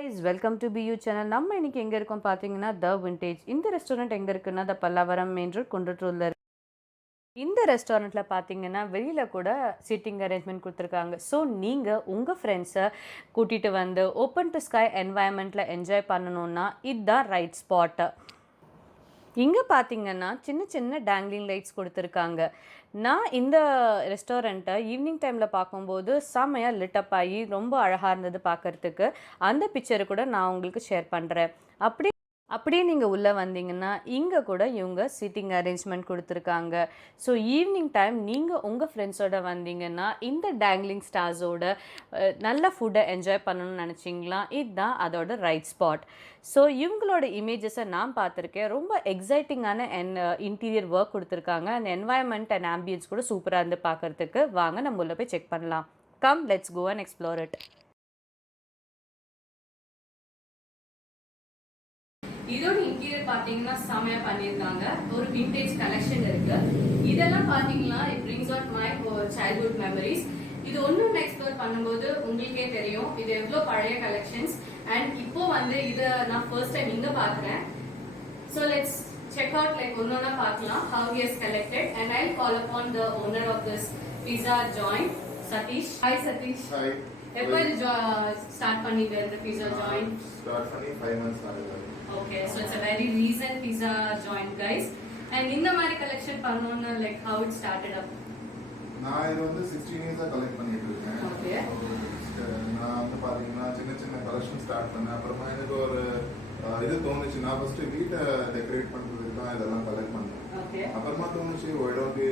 guys, welcome to BU channel. நம்ம இன்னைக்கு எங்க இருக்கோம் பாத்தீங்கன்னா த விண்டேஜ். இந்த ரெஸ்டாரண்ட் எங்க இருக்குன்னா த பல்லாவரம் மெயின் ரோட் குன்றத்தூர்ல இருக்கு. இந்த ரெஸ்டாரண்ட்ல பாத்தீங்கன்னா வெளியில கூட சிட்டிங் அரேஞ்ச்மெண்ட் கொடுத்துருக்காங்க. ஸோ நீங்க உங்க ஃப்ரெண்ட்ஸை கூட்டிட்டு வந்து ஓப்பன் டு ஸ்கை என்வாயன்மெண்ட்ல என்ஜாய் பண்ணணும்னா இதுதான் ரைட் ஸ்பாட். இங்கே பார்த்தீங்கன்னா சின்ன சின்ன டேங்லிங் லைட்ஸ் கொடுத்துருக்காங்க. நான் இந்த ரெஸ்டாரண்ட்டை ஈவினிங் டைமில் பார்க்கும்போது செம்மையாக லிட்டப் ஆகி ரொம்ப அழகாக இருந்தது பார்க்குறதுக்கு. அந்த பிக்சரை கூட நான் உங்களுக்கு ஷேர் பண்ணுறேன். அப்படியே நீங்கள் உள்ளே வந்தீங்கன்னா இங்கே கூட இவங்க சீட்டிங் அரேஞ்ச்மெண்ட் கொடுத்துருக்காங்க. ஸோ ஈவினிங் டைம் நீங்கள் உங்கள் ஃப்ரெண்ட்ஸோட வந்தீங்கன்னா இந்த டேங்லிங் ஸ்டார்ஸோட நல்ல ஃபுட்டை என்ஜாய் பண்ணணும்னு நினச்சிங்களா, இதுதான் அதோட ரைட் ஸ்பாட். ஸோ இவங்களோட இமேஜஸை நான் பார்த்துருக்கேன். ரொம்ப எக்ஸைட்டிங்கான இன்டீரியர் ஒர்க் கொடுத்துருக்காங்க. அந்த என்வாயன்மெண்ட் அண்ட் ஆம்பியன்ஸ் கூட சூப்பராக இருந்து பார்க்குறதுக்கு. வாங்க நம்ம உள்ள போய் செக் பண்ணலாம். Come let's go and explore it. இதோட இன்டீரியர் பாத்தீங்கன்னா செமையா பண்ணியிருக்காங்க. ஒரு விண்டேஜ் கலெக்ஷன் இருக்கு. இதெல்லாம் பாத்தீங்கன்னா it brings out my childhood memories. இது ஒன்னும் எக்ஸ்ப்ளோர் பண்ணும்போது உங்களுக்கே தெரியும் இது எவ்வளவு பழைய கலெக்ஷன்ஸ். அண்ட் இப்போ வந்து இதை நான் ஃபர்ஸ்ட் டைம் இங்க பாக்குறேன். So let's check out like ஒன்னொன்னா பார்க்கலாம் how he has collected and I'll call upon the owner of this pizza joint, Satish. Hi Satish. Hi. எப்போ இது ஸ்டார்ட் பண்ணீங்க இந்த pizza joint? Start பண்ணி 5 months ஆகுது. Okay, so it's a very recent pizza joint, guys. And in the mari collection பண்ணனும்னா like how it started up? நான் இது வந்து 16 இயர்ஸா கலெக்ட் பண்ணிட்டு இருக்கேன். Okay. நான் வந்து பாத்தீங்கன்னா சின்ன சின்ன கலெக்ஷன் ஸ்டார்ட் பண்ணேன். அப்புறமா எனக்கு ஒரு இது தோணுச்சு, நான் ஃபர்ஸ்ட் வீட்டை டெக்கரேட் பண்றதுக்கு தான் இதெல்லாம் கலெக்ட் பண்ணேன். Okay. அப்புறமா தோணுச்சு why don't we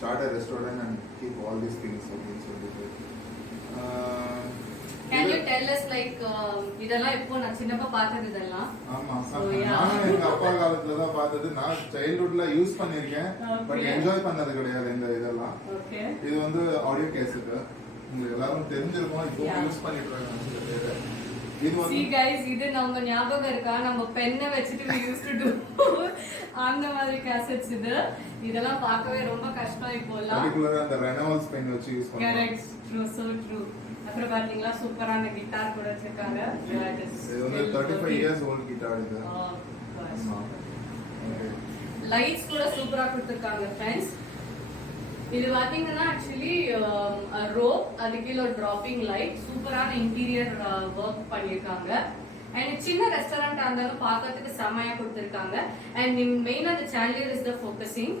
start a restaurant and keep all these things அப்படின்னு சொல்லிட்டு. Can you tell us like இதெல்லாம் இப்போ நான் சின்னப்பா பார்த்தது இதெல்லாம்? ஆமா, நான் எங்க அப்பா காலத்துல தான் பார்த்தது. நான் சைல்ட்ஹுட்ல யூஸ் பண்ணிருக்கேன், பட் என்ஜாய் பண்ணது கிடையாது இந்த இதெல்லாம். ஓகே. இது வந்து ஆடியோ கேசட். உங்களுக்கு எல்லாரும் தெரிஞ்சிருக்கும், இப்போ யூஸ் பண்ணிட்டு இருக்காங்க. இது வந்து see guys, இது நம்ம ஞாபகம் இருக்கா, நம்ம பென்னை வச்சிட்டு we used to do அந்த மாதிரி கேசட்ஸ். இதெல்லாம் பார்க்கவே ரொம்ப கஷ்டம் இப்போலாம். பர்టిక్యులரா அந்த ரெனால்ட்ஸ் பென் வச்சு யூஸ் பண்ணுவாங்க. Correct, true, so true. அப்புறம் பாத்தீங்களா சூப்பரான கிட்டார் கூட வச்சிருக்காங்க. இது வந்து 35 இயர்ஸ் ஓல்ட் கிட்டார் இது. லைட்ஸ் கூட சூப்பரா கொடுத்திருக்காங்க फ्रेंड्स. இது பாத்தீங்கன்னா ஆக்சுவலி ரோப், அது கீழ ஒரு டிராப்பிங் லைட், சூப்பரான இன்டீரியர் ஒர்க் பண்ணிருக்காங்க. அண்ட் சின்ன ரெஸ்டாரண்டா இருந்தாலும் பார்க்கிறதுக்கு செமையா கொடுத்திருக்காங்க. அண்ட் மெயினா அந்த சாண்டிலியர் இஸ் த ஃபோக்கஸிங்.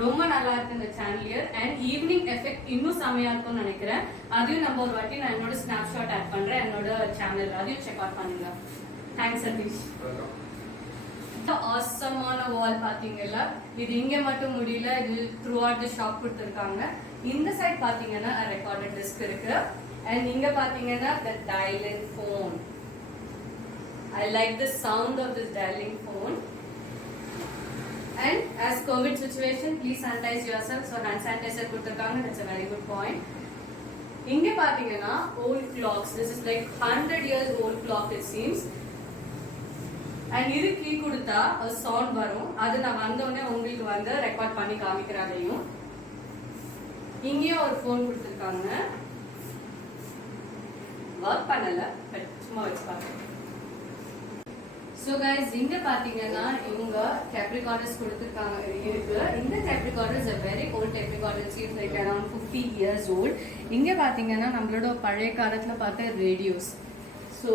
ரொம்ப நல்லா இருக்கு இந்த சாண்டிலியர். அண்ட் ஈவினிங் எஃபெக்ட் இன்னும் செமையா இருக்கும்னு நினைக்கிறேன். அதையும் நம்ம ஒரு வாட்டி நான் என்னோட ஸ்னாப்ஷாட் ஆட் பண்றேன் என்னோட சேனல், அதையும் செக் அவுட் பண்ணுங்க. தேங்க்ஸ் சதீஷ். ஆசமான வால் பாத்தீங்கல்ல, இது இங்க மட்டும் முடியல, இது த்ரூ அவுட் தி ஷாப் கொடுத்திருக்காங்க. இந்த சைடு பாத்தீங்கன்னா ரெக்கார்டட் டிஸ்க் இருக்கு. அண்ட் இங்க பாத்தீங்கன்னா the dialing phone. I like the sound of this dialing phone. And as COVID situation, please sanitize yourself. So hand sanitizer கொடுத்திருக்காங்க. That's a very good point. இங்க பாத்தீங்கன்னா old clocks. This is like 100 years old clock it seems. And இது key கொடுத்தா ஒரு sound வரும். அது நான் வந்தோடனே உங்களுக்கு வந்து ரெக்கார்ட் பண்ணி காமிக்கிறாதையும். இங்கேயும் ஒரு ஃபோன் கொடுத்துருக்காங்க. ஒர்க் பண்ணல, பட் சும்மா வச்சு பார்க்கணும். ஸோ கைஸ், இங்க பாத்தீங்கன்னா இவங்க கேப்ரிகார்டர்ஸ் கொடுத்துருக்காங்க இருக்கு. இந்த கேப்ரிகார்டர்ஸ் வெரி ஓல்ட் கேப்ரிகார்டர்ஸ், it's like around 50 years old. இங்க பாத்தீங்கன்னா நம்மளோட பழைய காலத்துல பார்த்த ரேடியோஸ். ஸோ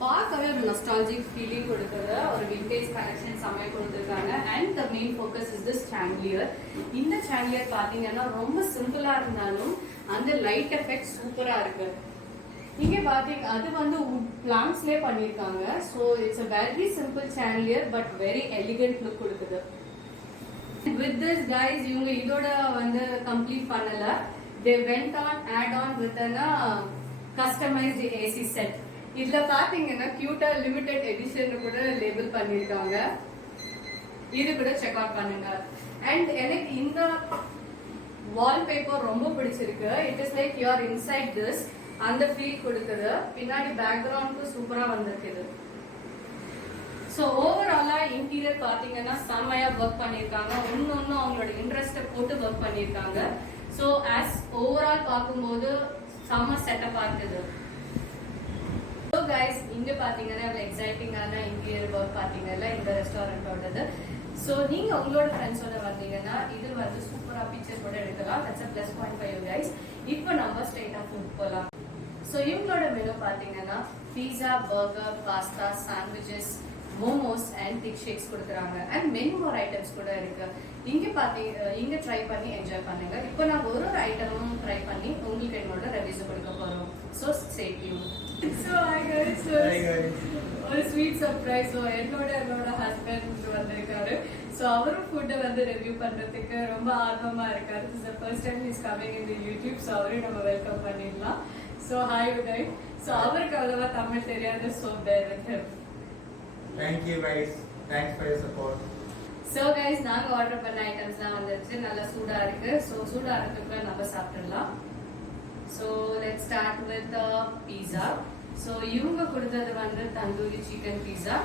பார்க்கவே ஒரு நொஸ்டாலஜிக் ஃபீலிங் கொடுக்குற ஒரு விண்டேஜ் கலெக்ஷன் செமையா கொடுத்துருக்காங்க. And the main focus is this chandelier. இந்த சாண்டிலியர் பார்த்தீங்கன்னா ரொம்ப சிம்பிளா இருந்தாலும் அந்த லைட் எஃபெக்ட் சூப்பரா இருக்கு. இங்க பாத்தீங்க அது வந்து வுட் பிளான்ஸ்லயே பண்ணிருக்காங்க. So it's a very simple chandelier but very elegant look கொடுக்குது. With this guys, இவங்க இதோட வந்து கம்ப்ளீட் பண்ணல. They went on add on with an customized AC set. இதுல பாத்தீங்கன்னா கியூட்டா லிமிடெட் எடிஷன் கூட லேபிள் பண்ணிருக்காங்க. இது கூட செக் அவுட் பண்ணுங்க. அண்ட் எனக்கு இந்த வால்பேப்பர் ரொம்ப பிடிச்சிருக்கு. It is like you are inside this, அந்த ஃபீல் கொடுக்குது. பின்னாடி பேக்ரவுண்ட் சூப்பரா வந்திருக்குது. ஸோ ஓவராலா இன்டீரியர் பாத்தீங்கன்னா செம்மையா ஒர்க் பண்ணிருக்காங்க. இன்னொன்னு அவங்களோட இன்ட்ரெஸ்ட போட்டு ஒர்க் பண்ணிருக்காங்க. ஸோ ஆஸ் ஓவரால் பார்க்கும்போது செம்ம செட்டப்பா இருக்குது. guys, இங்க பாத்தீங்கன்னா ஒரு எக்ஸைட்டிங்கான இன்டீரியர் ஒர்க் பாத்தீங்கன்னா இந்த ரெஸ்டாரண்டோடது. ஸோ நீங்க உங்களோட ஃப்ரெண்ட்ஸோட வந்தீங்கன்னா இது வந்து சூப்பரா பிக்சர்ஸ் கூட எடுக்கலாம். That's a plus point for you guys. இப்போ நம்ம ஸ்ட்ரெயிட்டா ஃபுட் போலாம். ஸோ இவங்களோட மெனு பாத்தீங்கன்னா pizza, burger, pasta, sandwiches, momos and thick shakes கொடுக்குறாங்க. அண்ட் மெனி மோர் ஐட்டம்ஸ் கூட இருக்கு. இங்க ட்ரை பண்ணி என்ஜாய் பண்ணுங்க. இப்போ நான் ஒரு ஐட்டமும் ட்ரை பண்ணி உங்களுக்கு என்னோட ரிவ்யூஸ் கொடுக்க போறோம். So stay tune. So hi guys. ஒரு ஸ்வீட் சர்ப்ரைஸ். ஸோ என்னோட ஹஸ்பண்ட் வந்திருக்காரு. ஸோ அவரும் ஃபுட்டை வந்து ரிவ்யூ பண்றதுக்கு ரொம்ப ஆர்வமா இருக்காரு. This is the first time he's coming in the YouTube. So அவரையும் நம்ம வெல்கம் பண்ணிடலாம். So hi Uday. ஸோ அவருக்கு அவ்வளவா தமிழ் தெரியாது. So bear with him. Thank you guys. Thanks for your support. So guys, நாங்கள் ஆர்டர் பண்ண ஐட்டம்ஸ்லாம் வந்துருச்சு. நல்லா சூடாக இருக்கு. ஸோ சூடாக இருக்கிறதுக்குள்ள நம்ம சாப்பிட்றலாம். So let start with pizza. So இவங்க கொடுத்தது வந்து tandoori chicken pizza.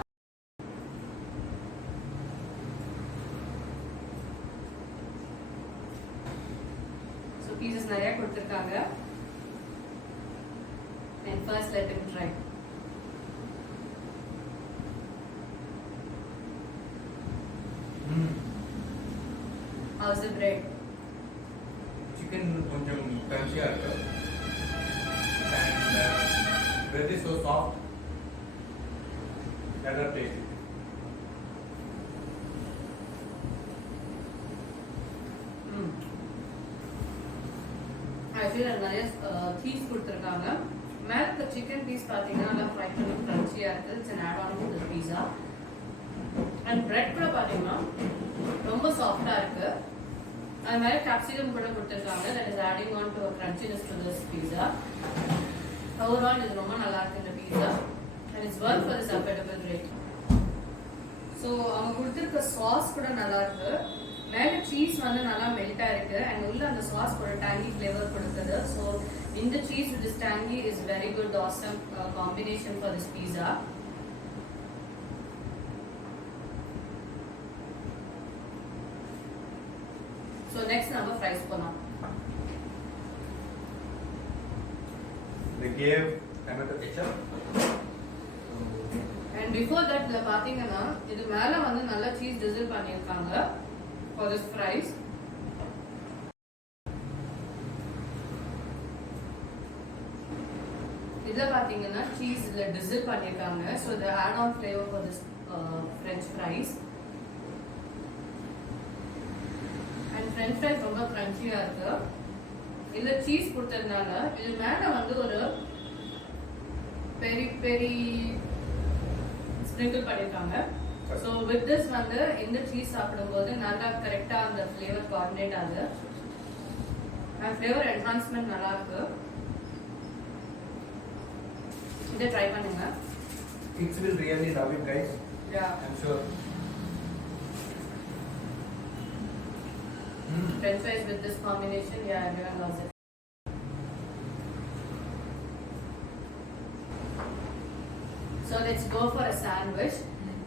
So pieces நிறைய கொடுத்துருக்காங்க. And first let him try. How's the bread? Chicken கொஞ்சம் crunchy-ஆ இருக்கு. And bread is so soft. Better taste. Actually நிறைய சீஸ் கொடுத்துருக்காங்க. மேலே இருக்க சிக்கன் பீஸ் பார்த்தீங்கன்னா நல்லா ஃப்ரை பண்ணி க்ரன்ச்சியாக இருக்குது. It's an add-on to the pizza. And bread கூட பார்த்தீங்கன்னா ரொம்ப சாஃப்டாக இருக்கு. அது மேலே கேப்சிகம் கூட கொடுத்துருக்காங்க. That is adding on to crunchiness to this pizza. Overall இது ரொம்ப நல்லா இருக்கு இந்த பீஸா. And it's work for this affordable rate. So அவங்க கொடுத்துருக்க சாஸ் கூட நல்லா இருக்கு. மேலே சீஸ் வந்து நல்லா மெல்ட்டாக இருக்கு. அண்ட் உள்ள அந்த சாஸ் கூட டேங்கி ஃப்ளேவர் கொடுக்குது. ஸோ இந்த cheese with this tangy is very good awesome combination for this pizza. So next நம்ம fries போலாம். They gave tomato ketchup. And before that இதுல பாத்தீங்கன்னா இது மேல வந்து நல்லா சீஸ் drizzle பண்ணிருக்காங்க for this fries. இதுல பாத்தீங்கன்னா சீஸ் இதுல drizzle பண்ணிருக்காங்க. So the add on flavor for this French fries. French fries ரொம்ப கிரன்ச்சியா இருக்கு. இதுல சீஸ் கொடுத்ததுனால இது மேல வந்து ஒரு பெரி பெரி ஸ்ப்ரிங்கிள் பண்ணிருக்காங்க. ஸோ வித் திஸ் வந்து இந்த சீஸ் சாப்பிடும்போது நல்லா கரெக்டா அந்த ஃப்ளேவர் கோஆர்டினேட் ஆகுது. அந்த ஃப்ளேவர் என்ஹான்ஸ்மெண்ட் நல்லா இருக்கு. இதை ட்ரை பண்ணுங்க. Kids will really love it, guys. Yeah. I'm sure. French fries with this combination, yeah, everyone loves it. So let's go for a sandwich.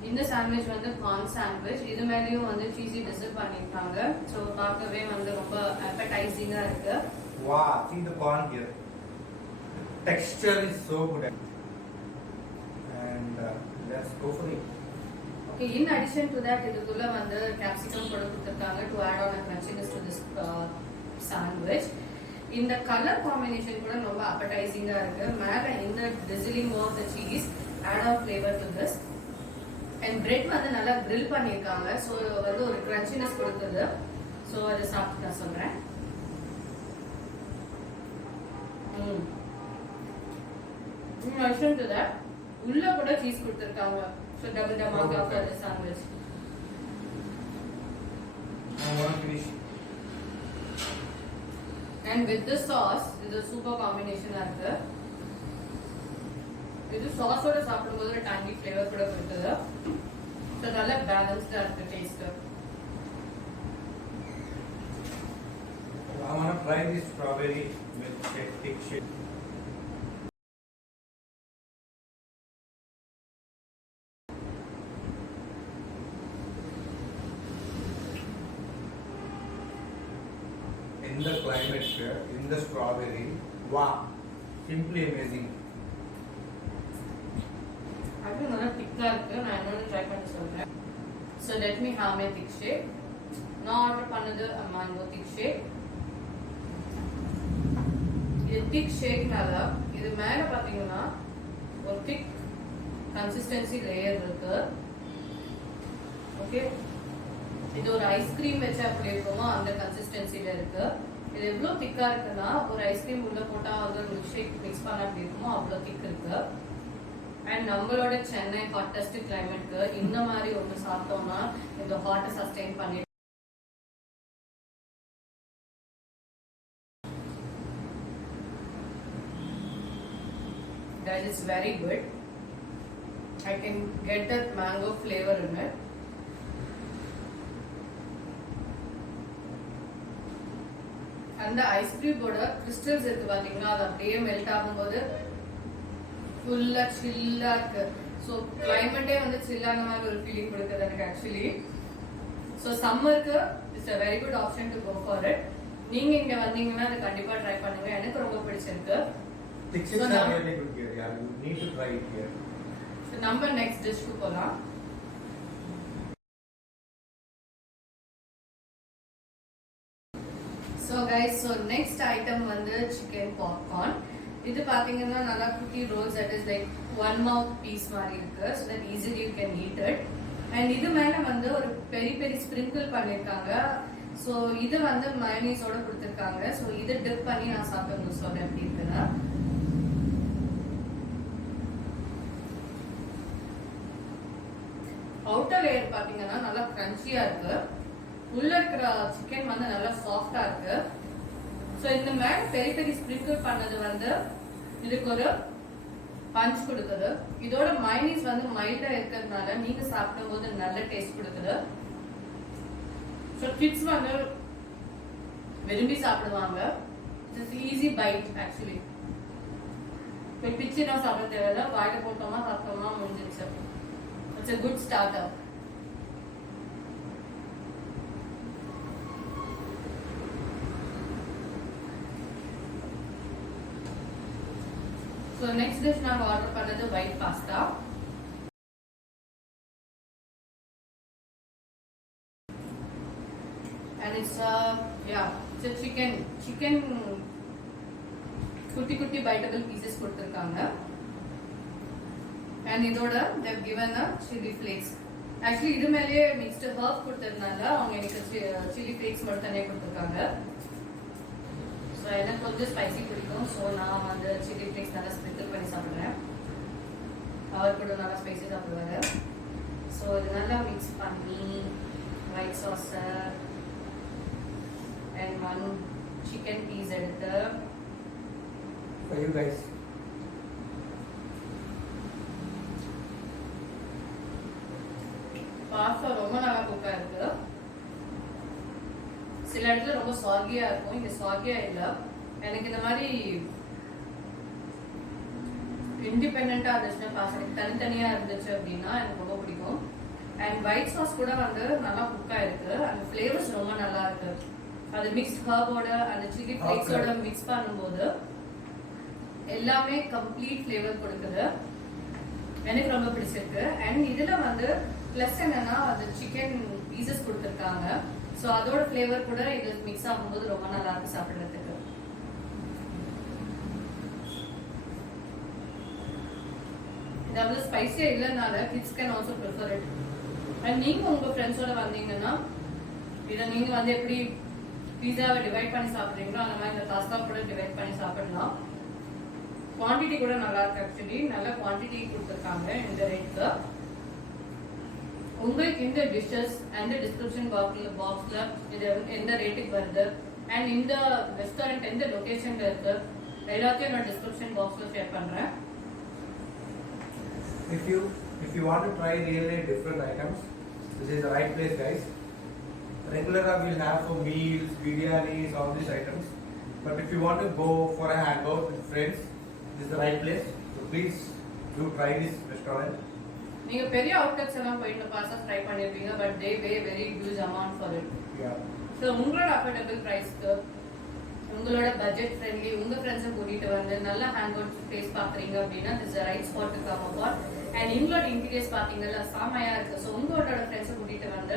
இந்த சாண்ட்விச் வந்து கார்ன் சாண்ட்விச். இது மேலேயும் வந்து சீஸி டிசல் பண்ணிருக்காங்க. ஸோ பார்க்கவே வந்து ரொம்ப appetizing-ஆ இருக்கு. Wow, see the corn here. Texture is so good. And let's go for it. Okay, in addition to that, இதுக்குள்ள வந்து capsicum கூட கொடுத்திருக்காங்க to add on a crunchiness to this sandwich. இந்த கலர் காம்பினேஷன் கூட ரொம்ப appetizing-ஆ இருக்கு. மேல இந்த drizzling of the cheese add on flavor to this. And bread வந்து நல்லா grill பண்ணிருக்காங்க. ஸோ வந்து ஒரு crunchiness கொடுக்குது. ஸோ அதை சாப்பிட்டு நான் சொல்றேன். In addition to that, உள்ள கூட சீஸ் கொடுத்திருக்காங்க. So double dhamaka for the sandwich. I want to finish. And with the sauce, இது சூப்பர் காம்பினேஷனா இருக்கு. இது சாஸோட சாப்பிடும்போது ஒரு tangy flavor கூட கொடுக்குது. So நல்ல பேலன்ஸ்டா இருக்கு taste. I want to try this strawberry milkshake shake. In the climate here, in the strawberry, wow, simply amazing. திக்கா இருக்கு. நான் இன்னொன்று ட்ரை பண்ணி சொல்றேன். So let me have my thick shake. நான் ஆர்டர் பண்ணது மேங்கோ திக் ஷேக். இது திக் ஷேக்னால இது மேல பாத்தீங்கன்னா ஒரு திக் கன்சிஸ்டன்சி லேயர் இருக்கு. ஓகே, இது ஒரு ஐஸ்கிரீம் வச்சா எப்படி இருக்குமோ அந்த கன்சிஸ்டன்சில இருக்கு. இது எவ்வளவு திக்கா இருக்குன்னா ஒரு ஐஸ்கிரீம் உள்ள போட்டா வந்து மில்க் ஷேக் மிக்ஸ் பண்ண எப்படி இருக்குமோ அவ்வளவு திக் இருக்கு. அண்ட் நம்மளோட சென்னை ஹாட்டஸ்ட் கிளைமேட்க்கு இந்த மாதிரி ஒன்று சாப்பிட்டோம்னா இந்த ஹாட்டை சஸ்டெயின் பண்ணி that is very good. I can get that mango flavor in it. அந்த ஐஸ்கிரீமோட கிறிஸ்டல்ஸ் இருக்கு பாத்தீங்கன்னா அது அப்படியே மெல்ட் ஆகும்போது ஃபுல்லா சில்லா இருக்கு. ஸோ கிளைமேட்டே வந்து சில்லான மாதிரி ஒரு ஃபீலிங் கொடுக்குது எனக்கு ஆக்சுவலி. ஸோ சம்மருக்கு it's a very good option to go for it. நீங்க இங்க வந்தீங்கன்னா அதை கண்டிப்பா ட்ரை பண்ணுங்க. எனக்கு ரொம்ப பிடிச்சிருக்கு. Textures are really good here. Yeah, you need to try it here. So நம்ம நெக்ஸ்ட் டிஷ்க்கு போகலாம். So guys, so next item வந்து சிக்கன் பாப்கார்ன். இது பாத்தீங்கன்னா நல்லா குட்டி rolls, that is like one mouth piece மாதிரி இருக்கு. So that easily you can eat it. And இது மேல வந்து ஒரு பெரிய பெரிய ஸ்ப்ரிங்கிள் பண்ணிருக்காங்க. ஸோ இது வந்து மயோனீஸோட கொடுத்துருக்காங்க. ஸோ இதை டிப் பண்ணி நான் சாப்பிட்டு சொல்றேன் எப்படி இருக்குன்னா. அவுட்டர் லேயர் பாத்தீங்கன்னா நல்லா கிரன்ச்சியா இருக்கு. உள்ள இருக்கிற சிக்கன் வந்து நல்லா சாஃப்டா இருக்கு. ஸோ இந்த மேல பெரிய பெரிய ஸ்ப்ரிங்கிள் பண்ணது வந்து இதுக்கு ஒரு பஞ்ச் கொடுக்குது. இதோட மைனீஸ் வந்து மைல்டா இருக்கிறதுனால நீங்க சாப்பிடும் போது நல்ல டேஸ்ட் கொடுக்குது. ஸோ கிட்ஸ் வந்து விரும்பி சாப்பிடுவாங்க. It's easy byte actually. இப்போ பிச்சுனா சாப்பிட தேவையில்ல, வாயில போட்டோமா சாப்பிட்டோமா முடிஞ்சிருச்சு. It's a good starter. So next dish நாங்க ஆர்டர் பண்ணது white pasta. And it's it's a chicken குட்டி குட்டி biteable pieces கொடுத்திருக்காங்க. And இதோட they've given a chili flakes. Actually இது மேலயே mixed herb கொடுத்ததுனால அவங்க எனக்கு chili flakes மட்டும் தனியா கொடுத்திருக்காங்க. ஸோ எனக்கு கொஞ்சம் ஸ்பைசி பிடிக்கும். ஸோ நான் வந்து chili flakes நல்லா ஸ்ப்ரிங்கிள் பண்ணி சாப்பிடுறேன். அவர் கூட நல்லா ஸ்பைசி சாப்பிடுவாரு. ஸோ இது நல்லா மிக்ஸ் பண்ணி white sauce and one chicken piece எடுத்து For you guys. பாஸ்தா ரொம்ப நல்லா குக்கா இருக்கு. சில இடத்துல ரொம்ப சாகியா இருக்கும், இங்க சாகியா இல்ல. எனக்கு இந்த மாதிரி இண்டிபெண்டா இருந்துச்சுன்னா பாஸ்தா தனித்தனியா இருந்துச்சு அப்படின்னா எனக்கு ரொம்ப பிடிக்கும். அண்ட் ஒயிட் சாஸ் கூட வந்து நல்லா குக்கா இருக்கு. அந்த ஃபிளேவர்ஸ் ரொம்ப நல்லா இருக்கு. அது மிக்ஸ்ட் ஹர்போட அந்த சில்லி ஃபிளேக்ஸோட மிக்ஸ் பண்ணும்போது எல்லாமே கம்ப்ளீட் ஃபிளேவர் கொடுக்குது. எனக்கு ரொம்ப பிடிச்சிருக்கு. அண்ட் இதுல வந்து பிளஸ் என்னன்னா அது சிக்கன் பீசஸ் கொடுத்துருக்காங்க. ஸோ அதோட ஃபிளேவர் கூட இது மிக்ஸ் ஆகும்போது ரொம்ப நல்லா இருக்கு சாப்பிட்றதுக்கு. இது அவ்வளோ ஸ்பைசியா இல்லைனால kids can also prefer it. And நீங்க உங்க ஃப்ரெண்ட்ஸோட வந்தீங்கன்னா இதை நீங்க வந்து எப்படி பீஸாவை டிவைட் பண்ணி சாப்பிட்றீங்களோ அந்த மாதிரி இந்த பாஸ்தா கூட டிவைட் பண்ணி சாப்பிடலாம். குவான்டிட்டி கூட நல்லா இருக்கு. ஆக்சுவலி நல்ல குவான்டிட்டி கொடுத்துருக்காங்க இந்த ரேட்ல. உங்களுக்கு இந்த டிஷ்ஷஸ் அந்த டிஸ்கிரிப்ஷன் பாக்ஸ்ல இது எந்த ரேட்டுக்கு வருது அண்ட் இந்த ரெஸ்டாரண்ட் எந்த லொகேஷன்ல இருக்கு எல்லாத்தையும் நான் டிஸ்கிரிப்ஷன் பாக்ஸ்ல ஷேர் பண்றேன். If you want to try really different items, this is the right place, guys. Regularly we'll have for meals, biryanis, all these items. But if you want to go for a hangout with friends, this is the right place. So please do try this restaurant. நீங்க பெரிய outlets எல்லாம் போயிட்டு pasta try பண்ணிருப்பீங்க, but they were very huge amount for it. Yeah. So உங்களோட affordable ப்ரைஸ்க்கு உங்களோட budget friendly உங்க ஃப்ரெண்ட்ஸை கூட்டிட்டு வந்து நல்ல ஹேங் அவுட் பிளேஸ் பாக்குறீங்க அப்படின்னா this right spot to come apart. And எங்களோட இன்டீரியர்ஸ் பாத்தீங்கன்னா செமையா இருக்கு. ஸோ உங்களோட ஃப்ரெண்ட்ஸை கூட்டிட்டு வந்து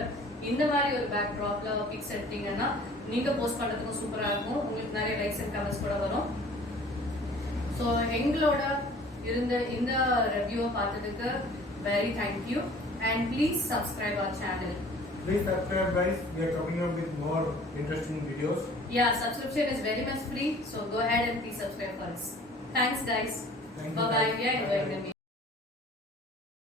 இந்த மாதிரி ஒரு பேக் ட்ராப்ல பிக்ஸ் எடுத்தீங்கன்னா நீங்க போஸ்ட் பண்றதுக்கும் சூப்பரா இருக்கும். உங்களுக்கு நிறைய லைக்ஸ் அண்ட் கமெண்ட்ஸ் கூட வரும். ஸோ எங்களோட இருந்த இந்த ரிவ்யூவை பார்த்ததுக்கு very thank you. And please subscribe our channel. Please subscribe, guys. We are coming up with more interesting videos. Yeah, subscription is very much free. So go ahead and please subscribe for us. Thanks, guys. Thank you, Bye bye. guys. We are enjoying the video.